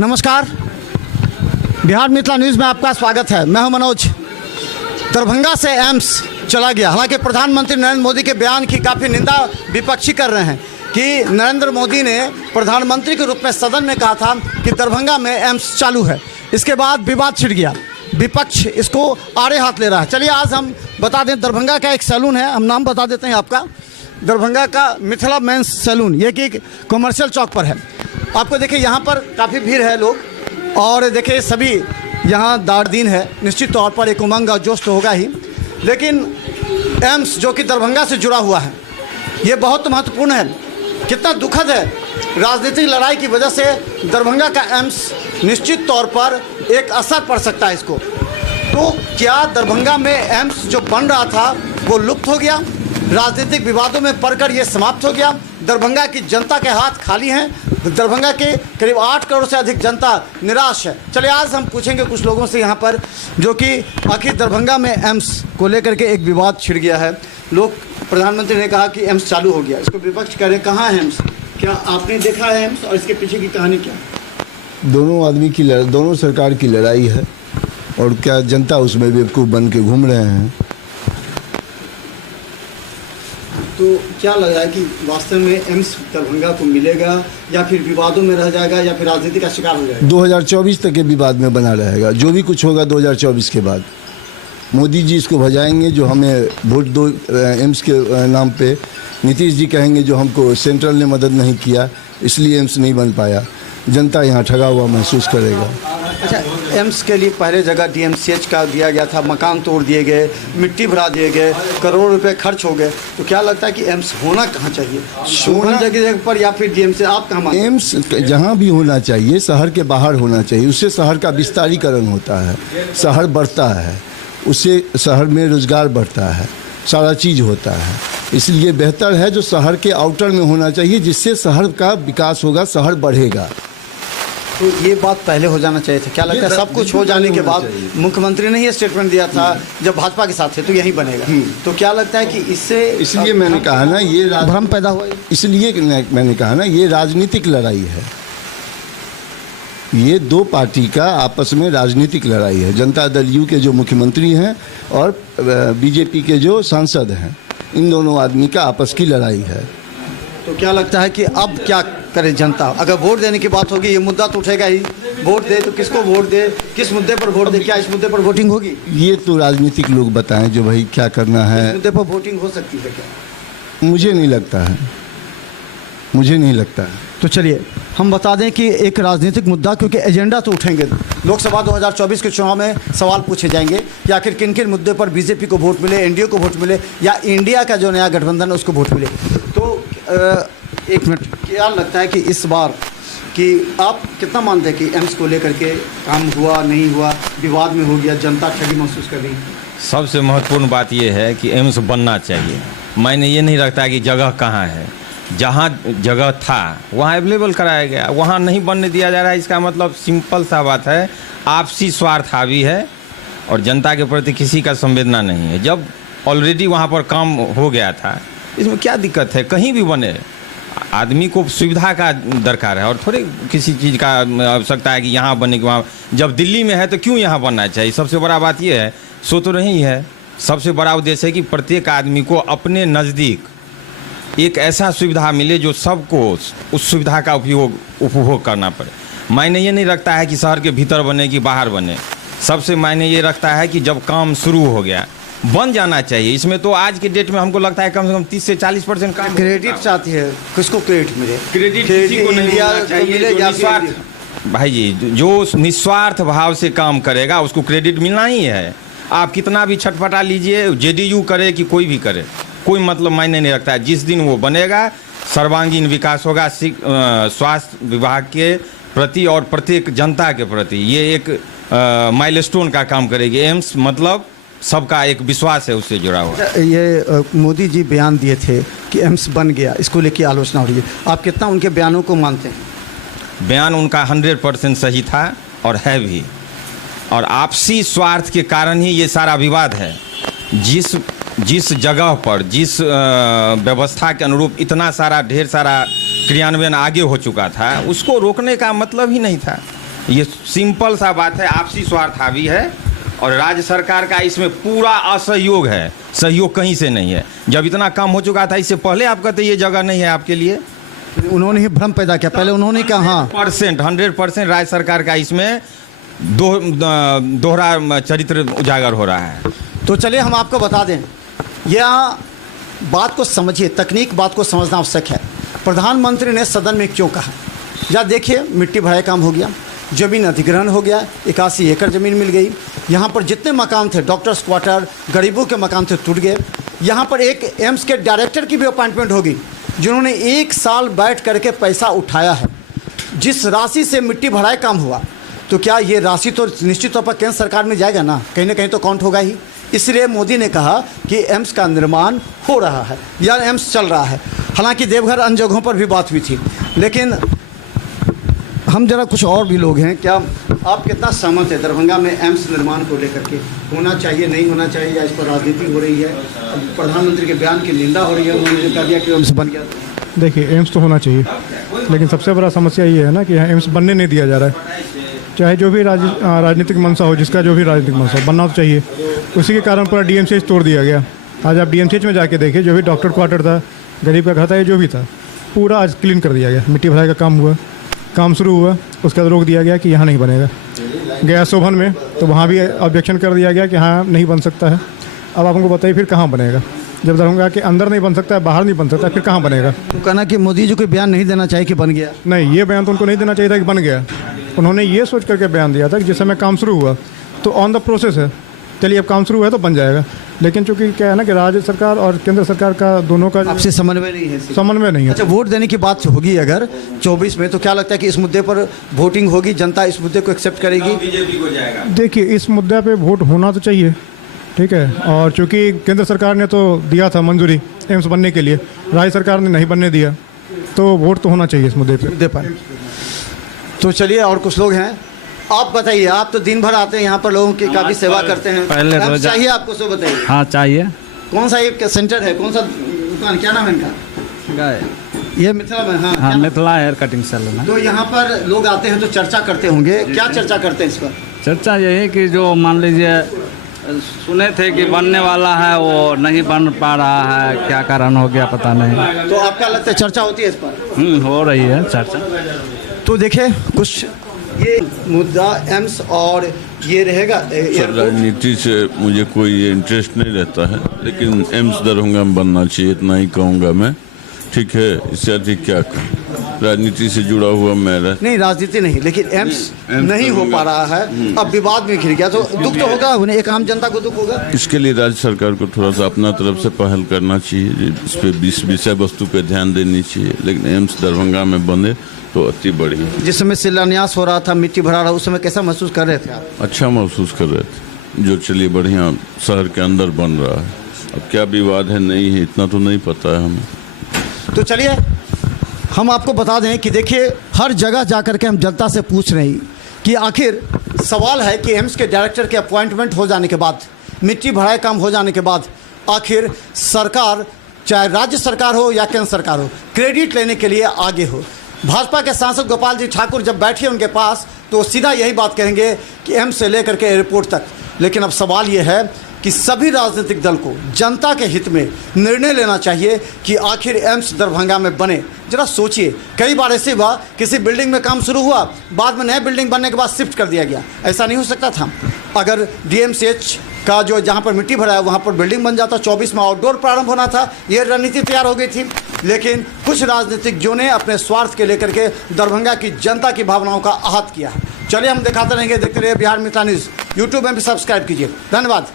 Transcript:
नमस्कार, बिहार मिथिला न्यूज़ में आपका स्वागत है। मैं हूं मनोज। दरभंगा से एम्स चला गया। हालांकि प्रधानमंत्री नरेंद्र मोदी के बयान की काफ़ी निंदा विपक्षी कर रहे हैं कि नरेंद्र मोदी ने प्रधानमंत्री के रूप में सदन में कहा था कि दरभंगा में एम्स चालू है। इसके बाद विवाद छिड़ गया, विपक्ष इसको आड़े हाथ ले रहा है। चलिए आज हम बता दें, दरभंगा का एक सैलून है, हम नाम बता देते हैं आपका, दरभंगा का मिथिला मेंस सैलून, ये कि कमर्शियल चौक पर है। आपको देखिए यहाँ पर काफ़ी भीड़ है लोग, और देखिए सभी यहाँ दारदीन है। निश्चित तौर पर एक उमंग और जोश तो होगा ही, लेकिन एम्स जो कि दरभंगा से जुड़ा हुआ है ये बहुत महत्वपूर्ण है। कितना दुखद है, राजनीतिक लड़ाई की वजह से दरभंगा का एम्स निश्चित तौर पर एक असर पड़ सकता है इसको। तो क्या दरभंगा में एम्स जो बन रहा था वो लुप्त हो गया, राजनीतिक विवादों में पड़कर ये समाप्त हो गया? दरभंगा की जनता के हाथ खाली हैं, दरभंगा के करीब 8 करोड़ से अधिक जनता निराश है। चलिए आज हम पूछेंगे कुछ लोगों से यहाँ पर, जो कि आखिर दरभंगा में एम्स को लेकर के एक विवाद छिड़ गया है। लोग, प्रधानमंत्री ने कहा कि एम्स चालू हो गया, इसको विपक्ष कह रहे हैं कहाँ है एम्स? क्या आपने देखा है एम्स, और इसके पीछे की कहानी क्या? दोनों सरकार की लड़ाई है, और क्या जनता उसमें बेवकूफ़ बन के घूम रहे हैं। तो क्या लग रहा है कि वास्तव में एम्स दरभंगा को मिलेगा, या फिर विवादों में रह जाएगा, या फिर राजनीति का शिकार हो जाएगा? 2024 तक के विवाद में बना रहेगा। जो भी कुछ होगा 2024 के बाद मोदी जी इसको भजाएंगे। जो हमें वोट दो एम्स के नाम पे, नीतीश जी कहेंगे जो हमको सेंट्रल ने मदद नहीं किया इसलिए एम्स नहीं बन पाया। जनता यहाँ ठगा हुआ महसूस करेगा। अच्छा, एम्स के लिए पहले जगह डीएमसीएच का दिया गया था, मकान तोड़ दिए गए, मिट्टी भरा दिए गए, करोड़ रुपए खर्च हो गए। तो क्या लगता है कि एम्स होना कहाँ चाहिए, सोना जगह पर या फिर डीएमसी? आप कहाँ मानते हैं? एम्स जहाँ भी होना चाहिए शहर के बाहर होना चाहिए। उससे शहर का विस्तारीकरण होता है, शहर बढ़ता है, उससे शहर में रोजगार बढ़ता है, सारा चीज़ होता है। इसलिए बेहतर है जो शहर के आउटर में होना चाहिए, जिससे शहर का विकास होगा, शहर बढ़ेगा। तो ये बात पहले हो जाना चाहिए था। क्या लगता है सब कुछ हो जाने के बाद मुख्यमंत्री ने ये स्टेटमेंट दिया था जब भाजपा के साथ थे तो यही बनेगा? तो क्या लगता है कि इसलिए मैंने कहा ना ये भ्रम पैदा हुआ। इसलिए मैंने कहा ना ये राजनीतिक लड़ाई है। ये दो पार्टी का आपस में राजनीतिक लड़ाई है। जनता दल यू के जो मुख्यमंत्री हैं और बीजेपी के जो सांसद हैं, इन दोनों आदमी का आपस की लड़ाई है। तो क्या लगता है कि अब क्या करे जनता? अगर वोट देने की बात होगी, ये मुद्दा तो उठेगा ही। वोट दे तो किसको वोट दे, किस मुद्दे पर वोट दे? क्या इस मुद्दे पर वोटिंग होगी? ये तो राजनीतिक लोग बताएं जो भाई क्या करना है। इस मुद्दे पर वोटिंग हो सकती है क्या? मुझे नहीं लगता है, मुझे नहीं लगता है। तो चलिए हम बता दें कि एक राजनीतिक मुद्दा, क्योंकि एजेंडा तो उठेंगे। लोकसभा 2024 के चुनाव में सवाल पूछे जाएंगे कि आखिर किन किन मुद्दे पर बीजेपी को वोट मिले, एनडीए को वोट मिले, या इंडिया का जो नया गठबंधन है उसको वोट मिले। तो एक मिनट, क्या लगता है कि इस बार कि आप कितना मानते हैं कि एम्स को लेकर के काम हुआ नहीं हुआ, विवाद में हो गया, जनता ठगी महसूस कर रही? सबसे महत्वपूर्ण बात यह है कि एम्स बनना चाहिए। मैंने ये नहीं रखता कि जगह कहाँ है, जहाँ जगह था वहाँ अवेलेबल कराया गया, वहाँ नहीं बनने दिया जा रहा है। इसका मतलब सिंपल सा बात है, आपसी स्वार्थ हावी है और जनता के प्रति किसी का संवेदना नहीं है। जब ऑलरेडी वहाँ पर काम हो गया था, इसमें क्या दिक्कत है? कहीं भी बने, आदमी को सुविधा का दरकार है और थोड़े किसी चीज़ का आवश्यकता है कि यहाँ बनने के वहाँ। जब दिल्ली में है तो क्यों यहाँ बनना चाहिए? सबसे बड़ा बात यह है, सो तो नहीं है। सबसे बड़ा उद्देश्य है कि प्रत्येक आदमी को अपने नज़दीक एक ऐसा सुविधा मिले जो सबको उस सुविधा का उपभोग करना पड़े। मायने ये नहीं रखता है कि शहर के भीतर बने कि बाहर बने। सबसे मायने ये रखता है कि जब काम शुरू हो गया बन जाना चाहिए। इसमें तो आज के डेट में हमको लगता है कम से कम 30 से 40% काम। क्रेडिट चाहती है, किसको क्रेडिट मिले? क्रेडिट किसी को नहीं मिलना चाहिए। निस्वार्थ भाई जी, जो निस्वार्थ भाव से काम करेगा उसको क्रेडिट मिलना ही है। आप कितना भी छटपटा लीजिए, जेडीयू करे कि कोई भी करे, कोई मतलब मायने नहीं रखता है। जिस दिन वो बनेगा सर्वांगीण विकास होगा स्वास्थ्य विभाग के प्रति और प्रत्येक जनता के प्रति। ये एक माइलस्टोन का काम करेगी एम्स, मतलब सबका एक विश्वास है उससे जुड़ा हुआ। ये मोदी जी बयान दिए थे कि एम्स बन गया, इसको लेकर आलोचना हो रही है। आप कितना उनके बयानों को मानते हैं? बयान उनका 100% सही था और है भी, और आपसी स्वार्थ के कारण ही ये सारा विवाद है। जिस जगह पर जिस व्यवस्था के अनुरूप इतना सारा ढेर सारा क्रियान्वयन आगे हो चुका था, उसको रोकने का मतलब ही नहीं था। ये सिंपल सा बात है, आपसी स्वार्थ हावी है और राज्य सरकार का इसमें पूरा असहयोग है, सहयोग कहीं से नहीं है। जब इतना काम हो चुका था इससे पहले आप कहते ये जगह नहीं है आपके लिए। उन्होंने ही भ्रम पैदा किया, पहले उन्होंने कहा हाँ 100% राज्य सरकार का इसमें दोहरा चरित्र उजागर हो रहा है। तो चलिए हम आपको बता दें, यह बात को समझिए, तकनीक बात को समझना आवश्यक है। प्रधानमंत्री ने सदन में क्यों कहा, या देखिए मिट्टी भराई काम हो गया, ज़मीन अधिग्रहण हो गया, 81 एकड़ ज़मीन मिल गई। यहाँ पर जितने मकान थे, डॉक्टर्स क्वार्टर, गरीबों के मकान थे, टूट गए। यहाँ पर एक एम्स के डायरेक्टर की भी अपॉइंटमेंट होगी, जिन्होंने 1 साल बैठ करके पैसा उठाया है। जिस राशि से मिट्टी भराई काम हुआ, तो क्या ये राशि तो निश्चित तौर पर केंद्र सरकार में जाएगा ना, कहीं ना कहीं तो काउंट होगा ही। इसलिए मोदी ने कहा कि एम्स का निर्माण हो रहा है या एम्स चल रहा है। हालांकि देवघर अन्य जगहों पर भी बात हुई थी, लेकिन हम जरा कुछ और भी लोग हैं, क्या आप कितना सहमत है दरभंगा में एम्स निर्माण को लेकर के, होना चाहिए नहीं होना चाहिए, या इस पर राजनीति हो रही है? अब प्रधानमंत्री के बयान की निंदा हो रही है, उन्होंने जो कह दिया कि एम्स बन गया। देखिए एम्स तो होना चाहिए, लेकिन सबसे बड़ा समस्या ये है ना कि यहाँ एम्स बनने नहीं दिया जा रहा है। चाहे जो भी राजनीतिक मंशा हो, जिसका जो भी राजनीतिक मंशा हो, बनना तो चाहिए। उसी के कारण पूरा DMCH तोड़ दिया गया। आज आप DMCH में जाके देखिए, जो भी डॉक्टर क्वार्टर था, गरीब का घर था, ये जो भी था, पूरा आज क्लीन कर दिया गया। मिट्टी भराई का काम हुआ, काम शुरू हुआ, उसके बाद रोक दिया गया कि यहाँ नहीं बनेगा। गया शोभन में, तो वहाँ भी ऑब्जेक्शन कर दिया गया कि हाँ नहीं बन सकता है। अब आप हमको बताइए फिर कहाँ बनेगा? जब दरभंगा के अंदर नहीं बन सकता है, बाहर नहीं बन सकता, फिर कहाँ बनेगा? तो कहना कि मोदी जी को बयान नहीं देना चाहिए कि बन गया। नहीं, ये बयान तो उनको नहीं देना चाहिए था कि बन गया। उन्होंने ये सोच करके बयान दिया था कि जिस समय काम शुरू हुआ तो ऑन द प्रोसेस है, चलिए अब काम शुरू है तो बन जाएगा। लेकिन चूंकि क्या है ना कि राज्य सरकार और केंद्र सरकार का दोनों का आपसे समन्वय नहीं है, समन्वय नहीं है। अच्छा, वोट देने की बात होगी अगर 24 में, तो क्या लगता है कि इस मुद्दे पर वोटिंग होगी, जनता इस मुद्दे को एक्सेप्ट करेगी? बीजेपी को जाएगा। देखिए इस मुद्दे पे वोट होना तो चाहिए, ठीक है। और चूंकि केंद्र सरकार ने तो दिया था मंजूरी एम्स बनने के लिए, राज्य सरकार ने नहीं बनने दिया, तो वोट तो होना चाहिए इस मुद्दे पे। तो चलिए और कुछ लोग हैं, आप बताइए, आप तो दिन भर आते हैं यहाँ पर, लोगों की काफ़ी सेवा करते हैं। पहले एम्स चाहिए आपको, सो बताइए। हाँ चाहिए। कौन सा ये सेंटर है, कौन सा दुकान, क्या नाम है इनका? ये मिथिला में? हाँ, हाँ मिथिला हेयर कटिंग सैलून है। तो यहाँ पर लोग आते हैं तो चर्चा करते होंगे, क्या चर्चा करते हैं इस पर? चर्चा यही कि जो मान लीजिए सुने थे कि बनने वाला है, वो नहीं बन पा रहा है, क्या कारण हो गया पता नहीं। तो आपका लगता है चर्चा होती है इस पर? हो रही है चर्चा। तो देखिए कुछ ये मुद्दा एम्स और ये रहेगा सर, राजनीति से मुझे कोई इंटरेस्ट नहीं रहता है, लेकिन एम्स दरभंगा में बनना चाहिए, इतना ही कहूँगा मैं। ठीक है, इससे अधिक क्या कहूँ? राजनीति से जुड़ा हुआ मेरा नहीं, राजनीति नहीं, लेकिन एम्स नहीं हो पा रहा है, अब विवाद में घिर गया, तो दुख तो होगा उन्हें, एक आम जनता को दुख होगा। इसके लिए राज्य सरकार को थोड़ा सा अपना तरफ से पहल करना चाहिए, इस पे विषय वस्तु पे ध्यान देनी चाहिए। लेकिन एम्स दरभंगा में बने तो अति बढ़िया। जिस समय शिलान्यास हो रहा था, मिट्टी भरा रहा, उस समय कैसा महसूस कर रहे थे आप? अच्छा महसूस कर रहे थे, जो चलिए बढ़िया शहर के अंदर बन रहा है। अब क्या विवाद है नहीं है इतना तो नहीं पता है हमें। तो चलिए हम आपको बता दें कि देखिए हर जगह जाकर के हम जनता से पूछ रहे हैं कि आखिर सवाल है कि एम्स के डायरेक्टर के अपॉइंटमेंट हो जाने के बाद, मिट्टी भराई काम हो जाने के बाद, आखिर सरकार, चाहे राज्य सरकार हो या केंद्र सरकार हो, क्रेडिट लेने के लिए आगे हो। भाजपा के सांसद गोपाल जी ठाकुर जब बैठे उनके पास, तो सीधा यही बात कहेंगे कि एम्स से लेकर के एयरपोर्ट तक। लेकिन अब सवाल ये है कि सभी राजनीतिक दल को जनता के हित में निर्णय लेना चाहिए कि आखिर एम्स दरभंगा में बने। जरा सोचिए, कई बार ऐसे हुआ, किसी बिल्डिंग में काम शुरू हुआ, बाद में नया बिल्डिंग बनने के बाद शिफ्ट कर दिया गया। ऐसा नहीं हो सकता था? अगर DMCH का जो जहाँ पर मिट्टी भरा है वहाँ पर बिल्डिंग बन जाता, 24 में आउटडोर प्रारंभ होना था, ये रणनीति तैयार हो गई थी। लेकिन कुछ राजनीतिक जो ने अपने स्वार्थ के लेकर के दरभंगा की जनता की भावनाओं का आहत किया है। चलिए हम दिखाते रहेंगे, देखते रहिए बिहार मिथिला न्यूज़। यूट्यूब में भी सब्सक्राइब कीजिए। धन्यवाद।